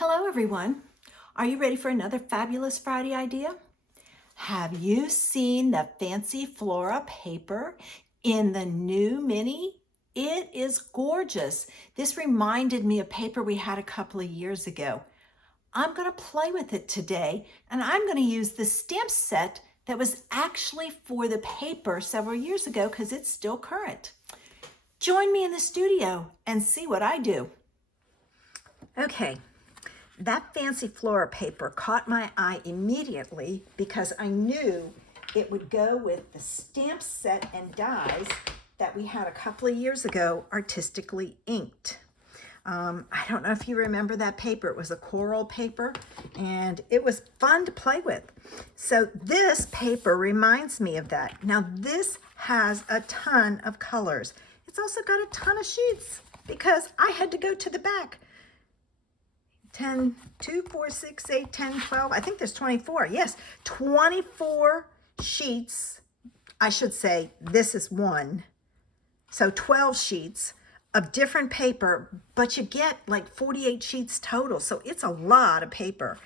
Hello everyone. Are you ready for another fabulous Friday idea? Have you seen the Fancy Flora paper in the new mini? It is gorgeous. This reminded me of paper we had a couple of years ago. I'm going to play with it today, and I'm going to use the stamp set that was actually for the paper several years ago because it's still current. Join me in the studio and see what I do. Okay. That Fancy Flora paper caught my eye immediately because I knew it would go with the stamp set and dies that we had a couple of years ago, Artistically Inked. I don't know if you remember that paper. It was a coral paper and it was fun to play with. So this paper reminds me of that. Now this has a ton of colors. It's also got a ton of sheets because I had to go to the back. 10, 2, 4, 6, 8, 10, 12. I think there's 24. Yes, 24 sheets. I should say this is one. So 12 sheets of different paper, but you get like 48 sheets total. So it's a lot of paper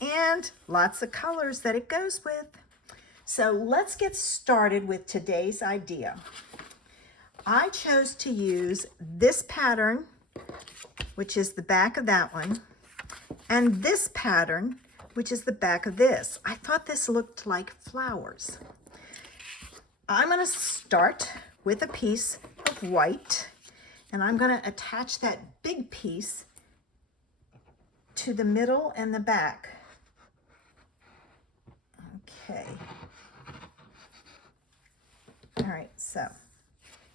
and lots of colors that it goes with. So let's get started with today's idea. I chose to use this pattern, which is the back of that one, and this pattern, which is the back of this. I thought this looked like flowers. I'm going to start with a piece of white, and I'm going to attach that big piece to the middle and the back. Okay. All right, so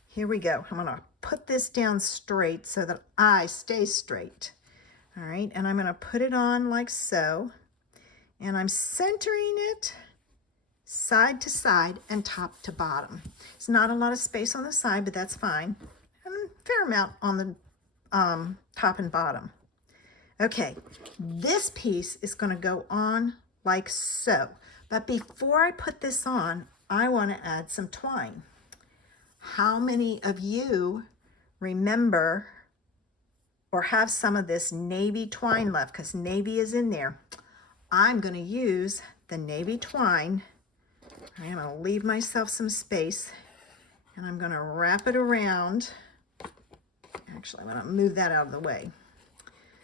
here we go. I'm going to put this down straight so that I stay straight. All right, and I'm going to put it on like so, and I'm centering it side to side and top to bottom. It's not a lot of space on the side, but that's fine, and a fair amount on the top and bottom. Okay, this piece is going to go on like so, but before I put this on, I want to add some twine. How many of you remember or have some of this navy twine left? Because navy is in there. I'm going to use the navy twine. I'm going to leave myself some space, and I'm going to wrap it around. Actually, I'm going to move that out of the way.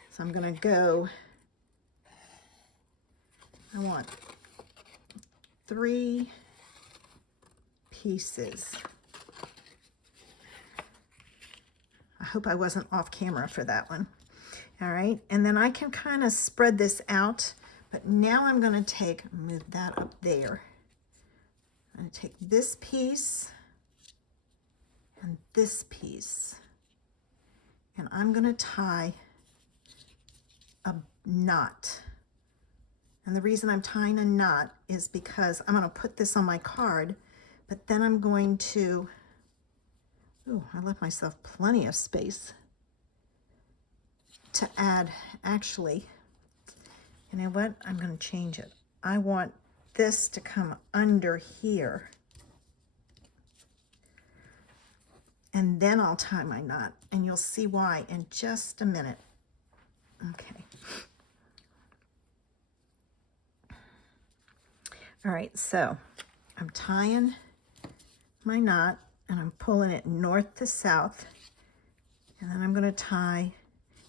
So I'm going to go, I want 3 pieces. I hope I wasn't off camera for that one. All right, and then I can kind of spread this out, but now I'm going to move that up there. I'm going to take this piece and this piece, and I'm going to tie a knot. And the reason I'm tying a knot is because I'm going to put this on my card, but then I'm going to, oh, I left myself plenty of space to add. Actually, you know what? I'm going to change it. I want this to come under here. And then I'll tie my knot, and you'll see why in just a minute. Okay. All right, so I'm tying my knot, and I'm pulling it north to south, and then I'm going to tie,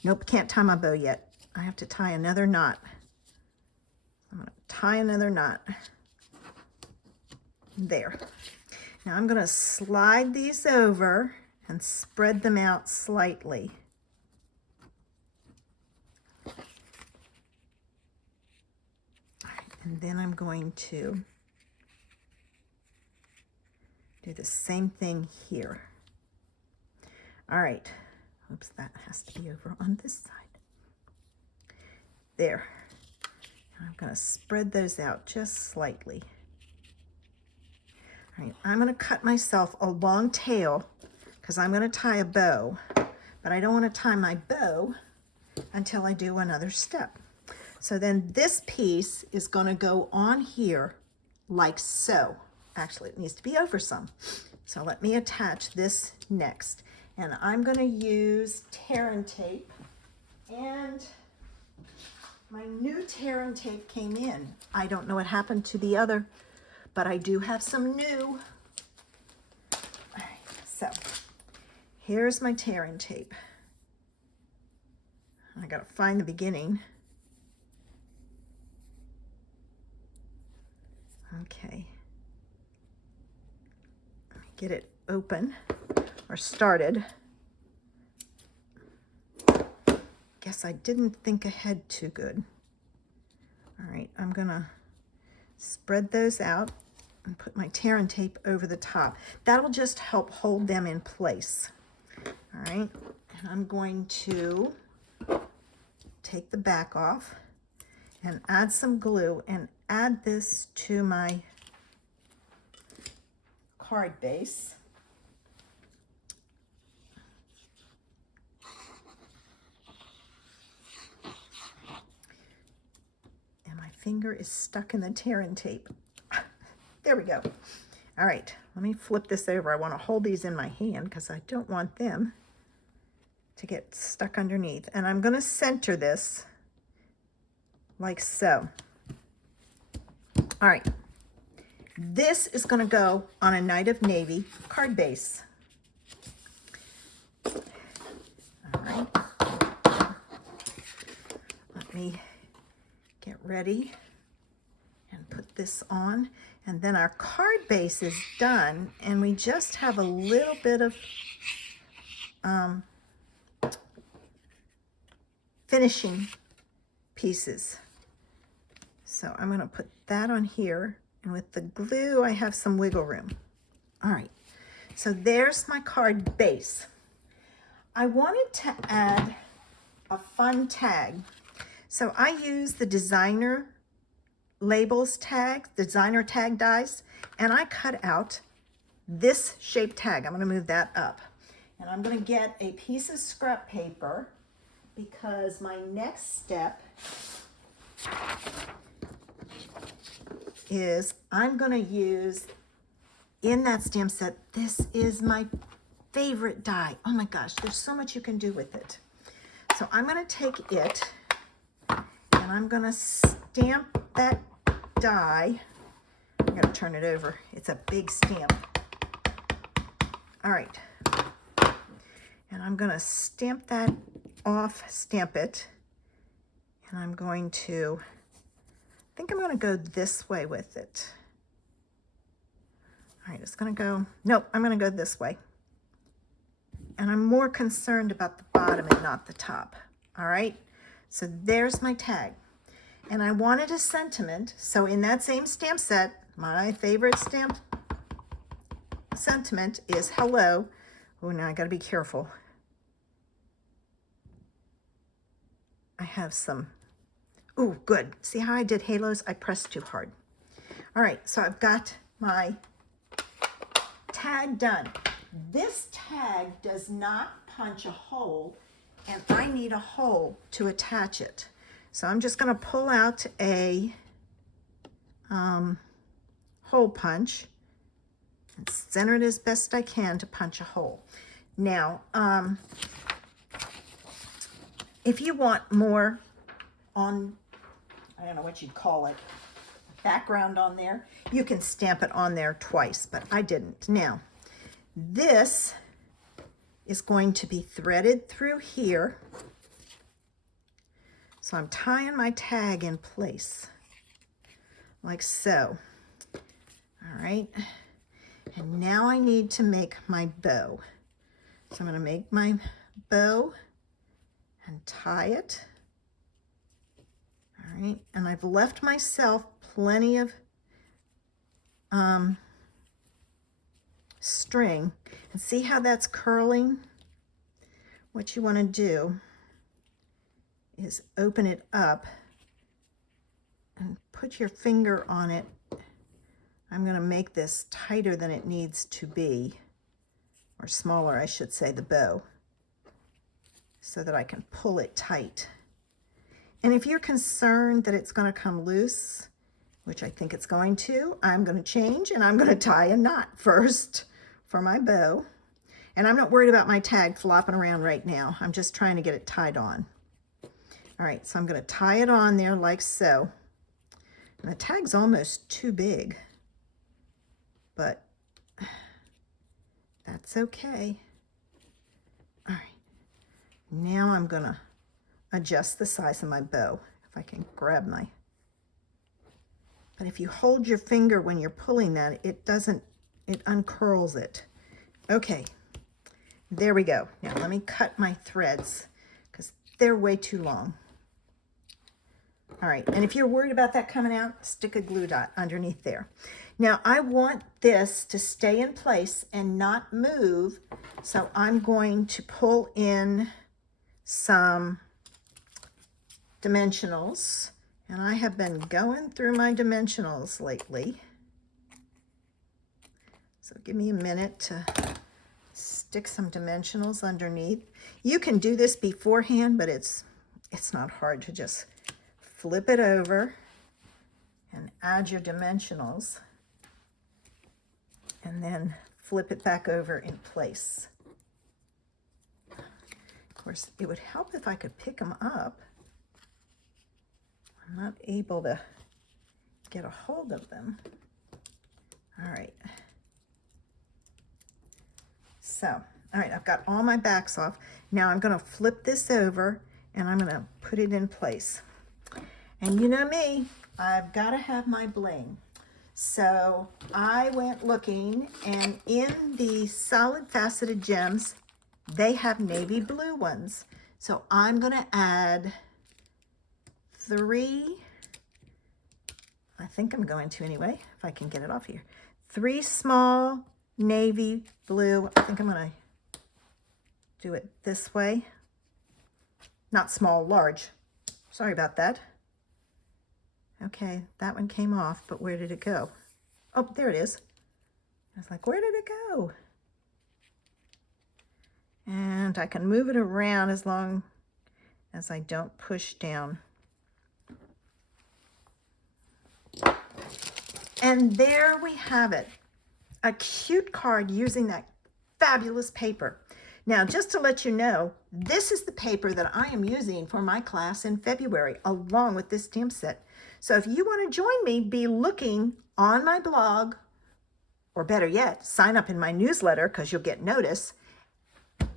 nope, can't tie my bow yet. I have to tie another knot. I'm going to tie another knot there. Now I'm going to slide these over and spread them out slightly. And then I'm going to do the same thing here. All right. Oops, that has to be over on this side. There. And I'm going to spread those out just slightly. All right, I'm going to cut myself a long tail because I'm going to tie a bow, but I don't want to tie my bow until I do another step. So then this piece is going to go on here like so. Actually, it needs to be over some. So let me attach this next. And I'm going to use tear and tape, and My new tearing tape came in. I don't know what happened to the other, but I do have some new. All right, so here's my tearing tape. I gotta find the beginning. Okay. Let me get it open or started. Guess I didn't think ahead too good. All right, I'm gonna spread those out and put my tearing tape over the top. That'll just help hold them in place. All right, and I'm going to take the back off and add some glue and add this to my card base. And my finger is stuck in the tearing tape. There we go. All right, let me flip this over. I want to hold these in my hand because I don't want them to get stuck underneath. And I'm going to center this like so. All right, this is going to go on a Night of Navy card base. All right, let me get ready and put this on. And then our card base is done, and we just have a little bit of finishing pieces. So I'm going to put that on here, and with the glue I have some wiggle room. All right, so there's my card base. I wanted to add a fun tag. So I use the designer labels tag, designer tag dies, and I cut out this shape tag. I'm going to move that up, and I'm going to get a piece of scrap paper because my next step is I'm going to use in that stamp set. This is my favorite die. Oh my gosh, there's so much you can do with it. So I'm going to take it and I'm going to stamp that die. I'm going to turn it over. It's a big stamp. All right. And I'm going to stamp that off, stamp it. And I'm going to, I think I'm going to go this way with it. All right, it's going to go, nope, I'm going to go this way. And I'm more concerned about the bottom and not the top. All right, so there's my tag. And I wanted a sentiment, so in that same stamp set, my favorite stamp sentiment is hello. Oh, now I gotta be careful. I have some, oh, good. See how I did halos? I pressed too hard. All right, so I've got my tag done. This tag does not punch a hole, and I need a hole to attach it. So I'm just going to pull out a hole punch and center it as best I can to punch a hole. Now, if you want more on, I don't know what you'd call it, background on there, you can stamp it on there twice, but I didn't. Now, this is going to be threaded through here. So I'm tying my tag in place like so. All right, and now I need to make my bow. So I'm going to make my bow and tie it. All right, and I've left myself plenty of string, and see how that's curling? What you want to do is open it up and put your finger on it. I'm going to make this tighter than it needs to be, or smaller, I should say, the bow, so that I can pull it tight. And if you're concerned that it's going to come loose, which I think it's going to, I'm going to change and I'm going to tie a knot first for my bow. And I'm not worried about my tag flopping around right now. I'm just trying to get it tied on. All right, so I'm going to tie it on there like so. And the tag's almost too big, but that's okay. All right, now I'm going to adjust the size of my bow. If I can grab my... But if you hold your finger when you're pulling that, it uncurls it. Okay, there we go. Now let me cut my threads because they're way too long. All right, and if you're worried about that coming out, stick a glue dot underneath there. Now I want this to stay in place and not move, so I'm going to pull in some dimensionals. And I have been going through my dimensionals lately. So give me a minute to stick some dimensionals underneath. You can do this beforehand, but it's not hard to just flip it over and add your dimensionals and then flip it back over in place. Of course, it would help if I could pick them up. I'm not able to get a hold of them. All right. So, all right, I've got all my backs off. Now I'm going to flip this over and I'm going to put it in place. And you know me, I've got to have my bling. So I went looking, and in the solid faceted gems, they have navy blue ones. So I'm going to add 3, I think I'm going to anyway, if I can get it off here. 3 small navy blue. I think I'm going to do it this way. Not small, large. Sorry about that. Okay, that one came off, but where did it go? Oh, there it is. I was like, where did it go? And I can move it around as long as I don't push down. And there we have it, a cute card using that fabulous paper. Now, just to let you know, this is the paper that I am using for my class in February, along with this stamp set. So if you want to join me, be looking on my blog, or better yet, sign up in my newsletter because you'll get notice,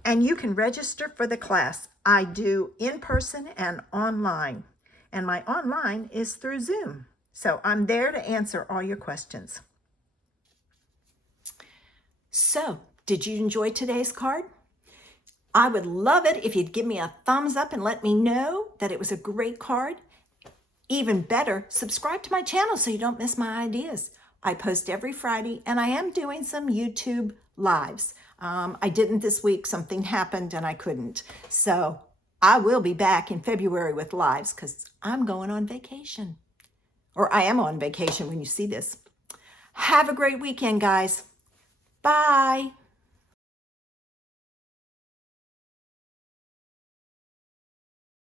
and you can register for the class. I do in person and online, and my online is through Zoom. So I'm there to answer all your questions. So, did you enjoy today's card? I would love it if you'd give me a thumbs up and let me know that it was a great card. Even better, subscribe to my channel so you don't miss my ideas. I post every Friday, and I am doing some YouTube lives. I didn't this week. Something happened and I couldn't. So I will be back in February with lives because I'm going on vacation. Or I am on vacation when you see this. Have a great weekend, guys. Bye.